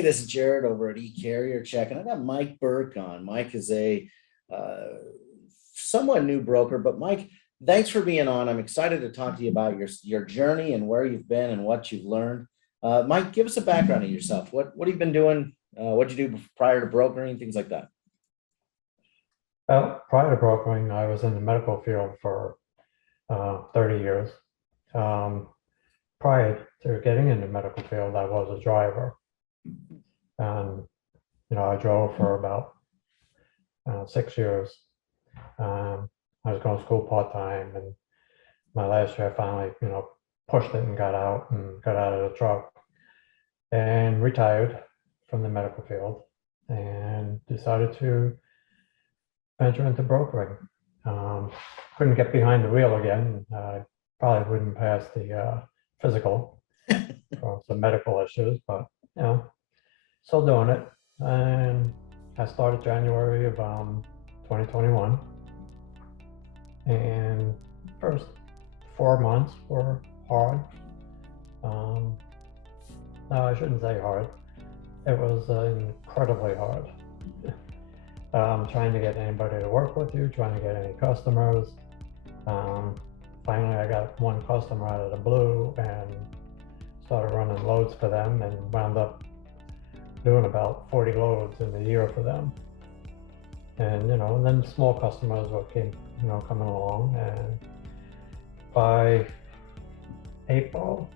Hey, this is Jared over at eCarrier Check, and I got Mike Burke on. Mike is a uh, somewhat new broker, but Mike, thanks for being on. I'm excited to talk to you about your journey and where you've been and what you've learned. Mike, give us a background of yourself. What have you been doing? What you do prior to brokering, things like that. Well, prior to brokering, I was in the medical field for 30 years. Prior to getting in the medical field, I was a driver. And, I drove for about 6 years. I was going to school part-time, and my last year I finally, pushed it and got out of the truck and retired from the medical field and decided to venture into brokering. Couldn't get behind the wheel again. Probably wouldn't pass the physical for some medical issues, but still doing it. And I started January of 2021, and first 4 months were hard. No, I shouldn't say hard. It was incredibly hard. Trying to get anybody to work with you, trying to get any customers. Finally, I got one customer out of the blue and started running loads for them, and wound up doing about 40 loads in a year for them. And and then small customers came coming along, and by April,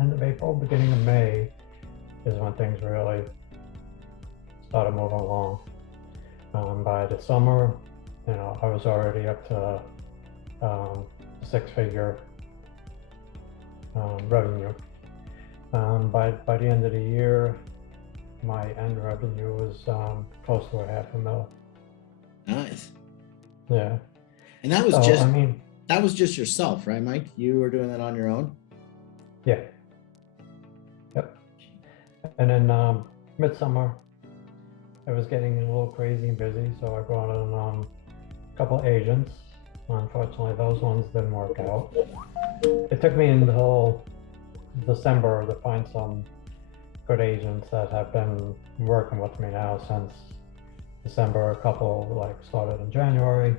end of April, beginning of May is when things really started moving along. By the summer, I was already up to six-figure revenue. By the end of the year, my end revenue was close to $500,000. Nice. Yeah. And that was that was just yourself, right, Mike? You were doing that on your own? Yeah. Yep. And then midsummer, it was getting a little crazy and busy, so I brought in a couple agents. Unfortunately, those ones didn't work out. It took me until December to find some good agents that have been working with me now since December. A couple started in January,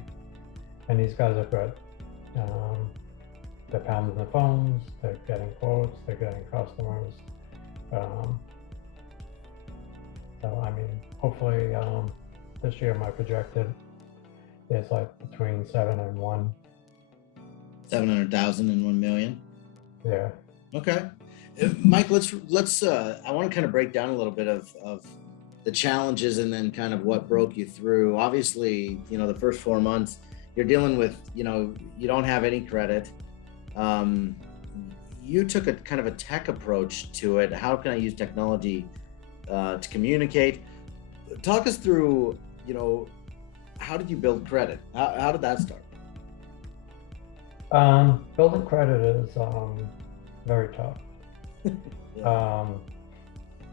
and these guys are good. They're pounding the phones, they're getting quotes, they're getting customers. So I mean, hopefully this year my projected is between 700,000 and 1 million. Yeah. Okay, Mike, let's I want to kind of break down a little bit of the challenges and then kind of what broke you through. Obviously, the first 4 months you're dealing with, you don't have any credit. You took a kind of a tech approach to it. How can I use technology to communicate? Talk us through, how did you build credit? How did that start? Building credit is very tough. Yeah.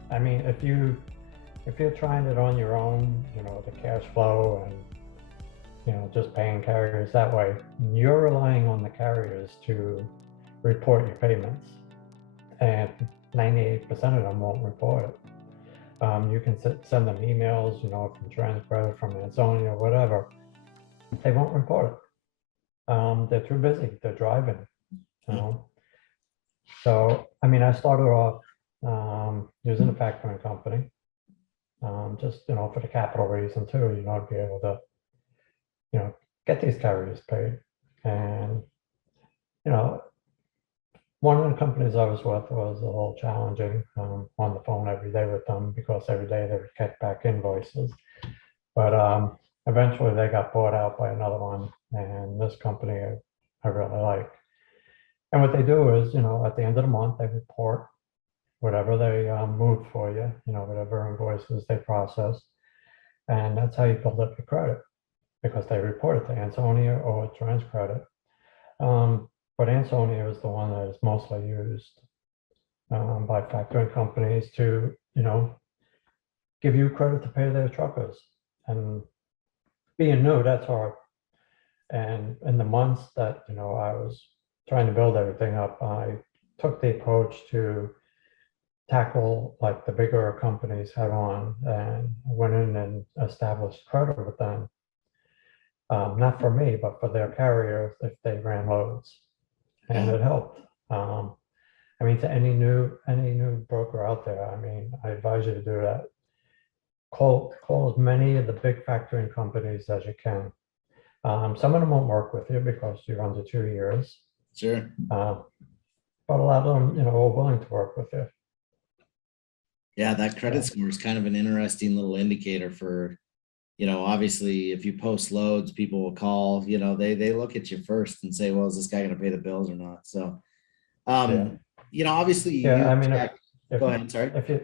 I mean, if you're trying it on your own, the cash flow and just paying carriers that way, you're relying on the carriers to report your payments, and 98% of them won't report it. You can send them emails, from Transcredit, from Ansonia, whatever. They won't report it. They're too busy. They're driving. So, I mean, I started off using a factoring company, just for the capital reason too. To be able to, get these carriers paid. And one of the companies I was with was a little challenging, on the phone every day with them, because every day they would kick back invoices. But eventually they got bought out by another one, and this company I really like. And what they do is, at the end of the month, they report whatever they moved for you, whatever invoices they process. And that's how you build up your credit, because they report it to Ansonia or Transcredit. But Ansonia is the one that is mostly used by factoring companies to, give you credit to pay their truckers. And being new, that's hard. And in the months that, I was trying to build everything up, I took the approach to tackle like the bigger companies head on, and I went in and established credit with them. Not for me, but for their carrier if they ran loads, and Yeah. it helped. I mean, to any new broker out there, I mean, I advise you to do that. Call as many of the big factoring companies as you can. Some of them won't work with you because you're under 2 years, Sure. uh, but a lot of them, are willing to work with you. Yeah, that credit So, score is kind of an interesting little indicator for, obviously if you post loads, people will call, they look at you first and say, well, is this guy going to pay the bills or not? So, yeah, obviously you yeah. I use mean, tech. if Go ahead. Sorry. if you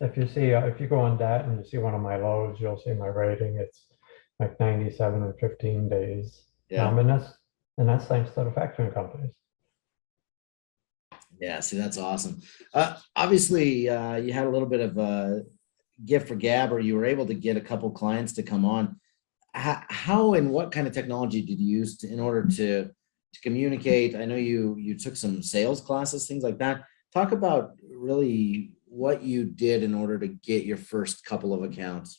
if you see if you go on that and you see one of my loads, you'll see my rating. It's like 97 and 15 days. Yeah. And that's thanks to the factoring companies. Yeah. See, that's awesome. Obviously, you had a little bit of a gift for gab, or you were able to get a couple clients to come on. How and what kind of technology did you use in order to communicate? I know you took some sales classes, things like that. Talk about really what you did in order to get your first couple of accounts.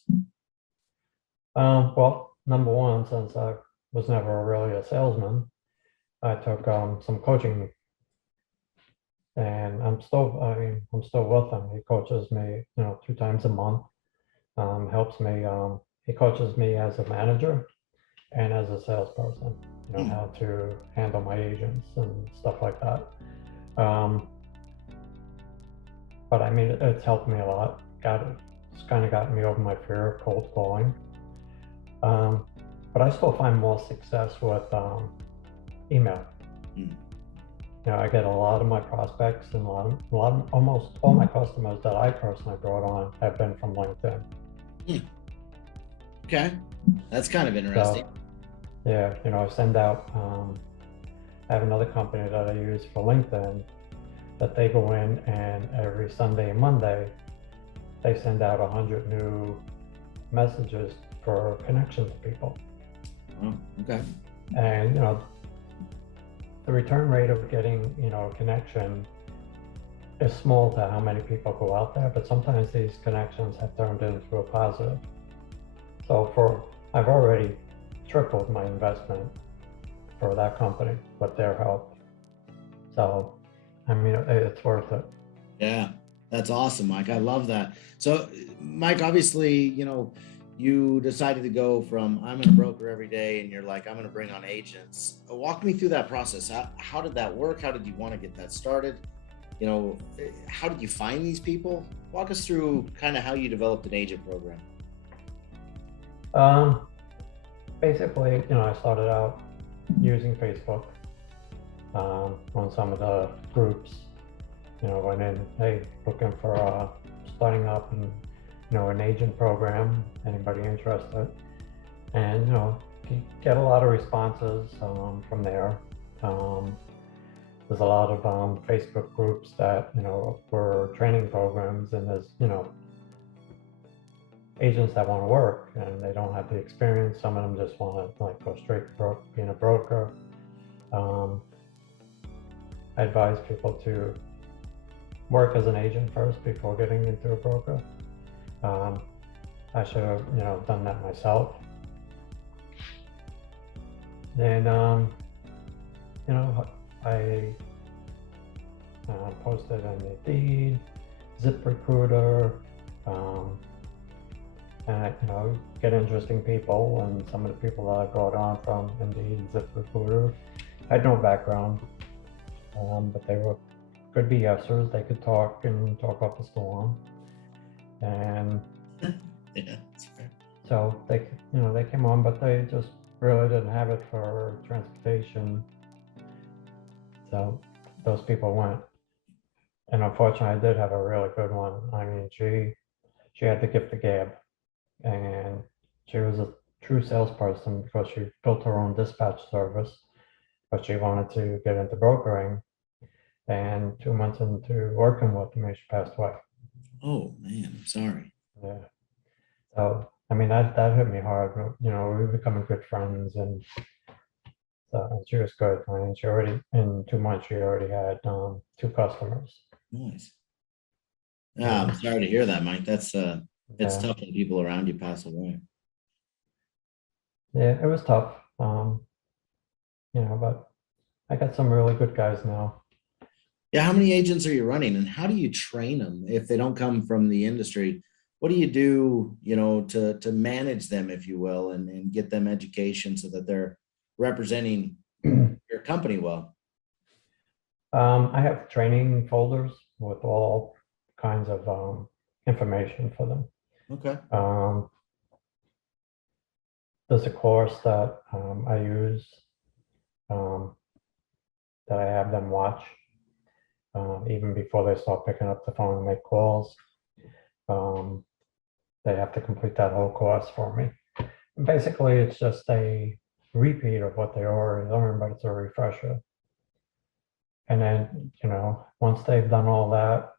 Well, number one, since I was never really a salesman, I took some coaching, and I'm still with him. He coaches me, 2 times a month. Helps me. He coaches me as a manager and as a salesperson. Hmm. How to handle my agents and stuff like that. Um, but I mean, it's helped me a lot. It's kind of gotten me over my fear of cold calling. Um, but I still find more success with email. Hmm. I get a lot of my prospects and almost all my customers that I personally brought on have been from LinkedIn. Hmm. Okay, that's kind of interesting. So yeah, I send out. I have another company that I use for LinkedIn that they go in, and every Sunday and Monday they send out 100 new messages for connection to people. Oh, okay. And the return rate of getting a connection is small to how many people go out there, but sometimes these connections have turned into a positive. So I've already tripled my investment for that company with their help. So I mean, it's worth it. Yeah, that's awesome, Mike. I love that. So, Mike, obviously, you decided to go from I'm a broker every day, and you're like, I'm going to bring on agents. Walk me through that process. How did that work? How did you want to get that started? How did you find these people? Walk us through kind of how you developed an agent program. Um, Basically, I started out using Facebook on some of the groups. Went in, hey, looking for starting up and an agent program. Anybody interested? And you get a lot of responses from there. There's a lot of Facebook groups that for training programs, and there's agents that want to work and they don't have the experience. Some of them just want to like go straight to being a broker. I advise people to work as an agent first before getting into a broker. I should have done that myself. And I posted on Indeed, ZipRecruiter, and I get interesting people. And some of the people that I brought on from Indeed and ZipRecruiter had no background, but they were good BSers. They could talk and talk up a storm, and Yeah, that's fair. so they came on, but they just really didn't have it for transportation. So those people went. And unfortunately, I did have a really good one. I mean, she had the gift of gab, and she was a true salesperson because she built her own dispatch service, but she wanted to get into brokering. And 2 months into working with me, she passed away. Oh man, I'm sorry. Yeah. So I mean, that hit me hard. We were becoming good friends, and so she was good. I mean, she already in 2 months she already had 2 customers. Nice. I'm sorry to hear that, Mike. That's it's Yeah. tough when people around you pass away. Yeah, it was tough. But I got some really good guys now. Yeah, how many agents are you running, and how do you train them if they don't come from the industry? What do you do, to manage them, if you will, and get them education so that they're representing your company well? I have training folders with all kinds of information for them. Okay. There's a course that I use um, that I have them watch even before they start picking up the phone and make calls. They have to complete that whole course for me. And basically, it's just a repeat of what they already learned, but it's a refresher. And then, once they've done all that,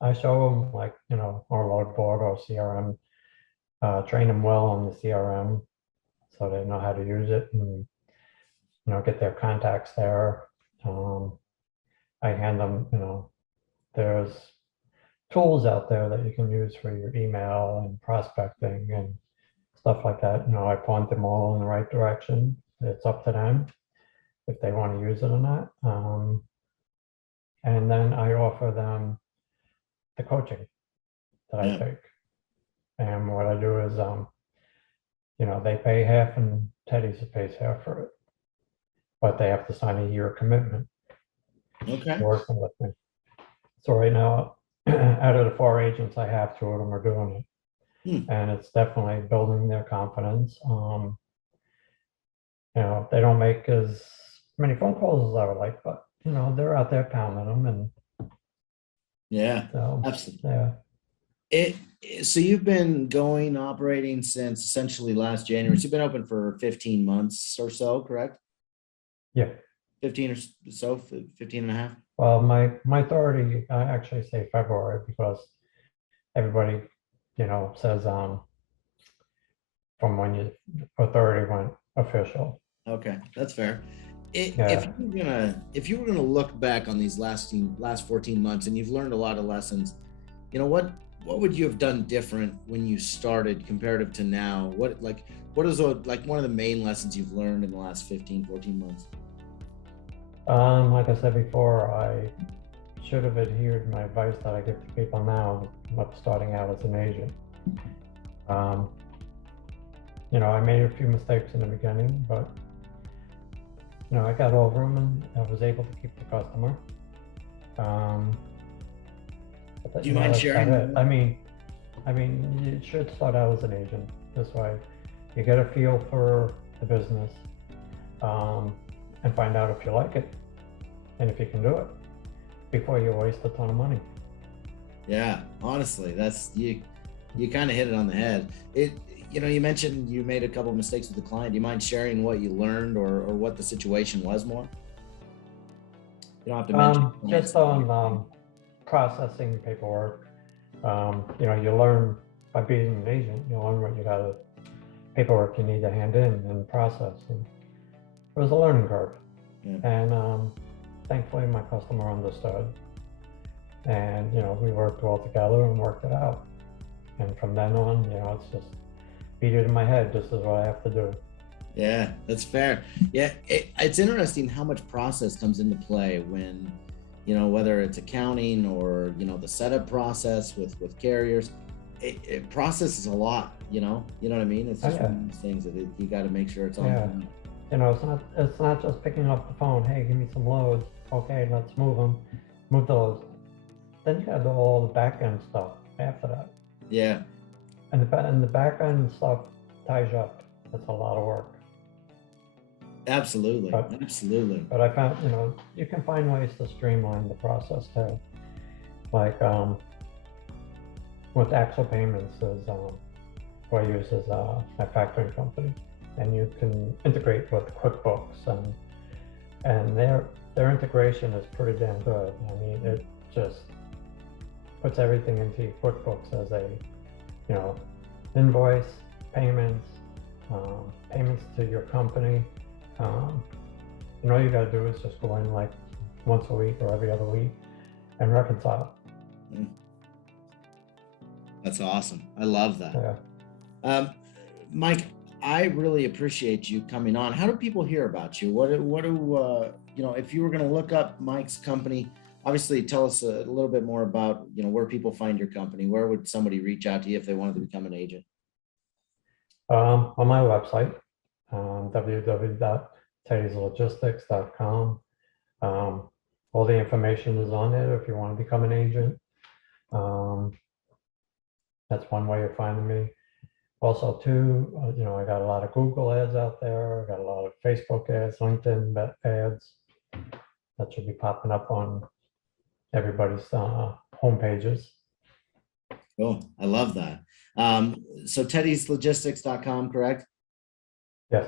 I show them like, our load board or CRM, train them well on the CRM so they know how to use it and, get their contacts there. I hand them, there's tools out there that you can use for your email and prospecting and stuff like that. I point them all in the right direction. It's up to them if they want to use it or not. And then I offer them the coaching that I take. And what I do is, they pay half and Teddy's pays half for it. But they have to sign a year commitment Okay. working with me. So right now, out of the 4 agents I have, 2 of them are doing it. And it's definitely building their confidence. They don't make as many phone calls as I would like, but they're out there pounding them, and Yeah, so absolutely. yeah. So you've been operating since essentially last January. So you've been open for 15 months or so, correct? Yeah. 15 or so, 15 and a half. Well, my authority, I actually say February because everybody, says from when your authority went official. Okay, that's fair. Yeah. If you were gonna look back on these last 14 months, and you've learned a lot of lessons, what would you have done different when you started comparative to now? What is one of the main lessons you've learned in the last 15, 14 months? Like I said before, I should have adhered to my advice that I give to people now, starting out as an agent. I made a few mistakes in the beginning, but I got over them and I was able to keep the customer. Do you mind sharing? I mean, you should start out as an agent. This way, you get a feel for the business, and find out if you like it and if you can do it before you waste a ton of money. Yeah, honestly, that's you kind of hit it on the head. You mentioned you made a couple of mistakes with the client. Do you mind sharing what you learned or what the situation was more? You don't have to mention just on processing paperwork. You learn by being an agent, you learn what paperwork you need to hand in and process. And it was a learning curve. Yeah. And thankfully my customer understood. And, we worked well together and worked it out. And from then on, it's just beat it in my head. This is what I have to do. Yeah, that's fair. Yeah, it's interesting how much process comes into play when, whether it's accounting or, the setup process with carriers. It processes a lot, you know what I mean? It's just one of those things that you got to make sure it's on. Yeah. It's not just picking up the phone. Hey, give me some loads. Okay, let's move them. Move the loads. Then you got to do all the back end stuff after that. Yeah. And the back end stuff ties you up. That's a lot of work. Absolutely. Absolutely. But I found, you can find ways to streamline the process too. Like with Axle Payments is who I use as my factoring company, and you can integrate with QuickBooks, and their integration is pretty damn good. I mean, it just puts everything into your QuickBooks as a invoice, payments, payments to your company. All you got to do is just go in like once a week or every other week and reconcile. That's awesome. I love that. Yeah. Mike, I really appreciate you coming on. How do people hear about you? What do if you were going to look up Mike's company, obviously tell us a little bit more about, where people find your company. Where would somebody reach out to you if they wanted to become an agent? On my website, www.tayslogistics.com. All the information is on there if you want to become an agent. That's one way of finding me. Also, too, I got a lot of Google ads out there. I got a lot of Facebook ads, LinkedIn ads that should be popping up on everybody's home pages. Cool. I love that. So teddyslogistics.com, correct? Yes.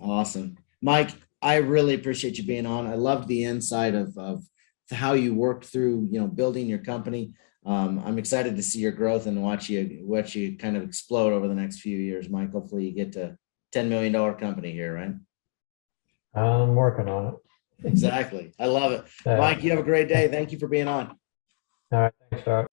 Awesome. Mike, I really appreciate you being on. I loved the insight of how you worked through, building your company. I'm excited to see your growth and watch you kind of explode over the next few years, Mike. Hopefully you get to $10 million company here, right? I'm working on it. Exactly. I love it. Yeah. Mike, you have a great day. Thank you for being on. All right. Thanks, Doc.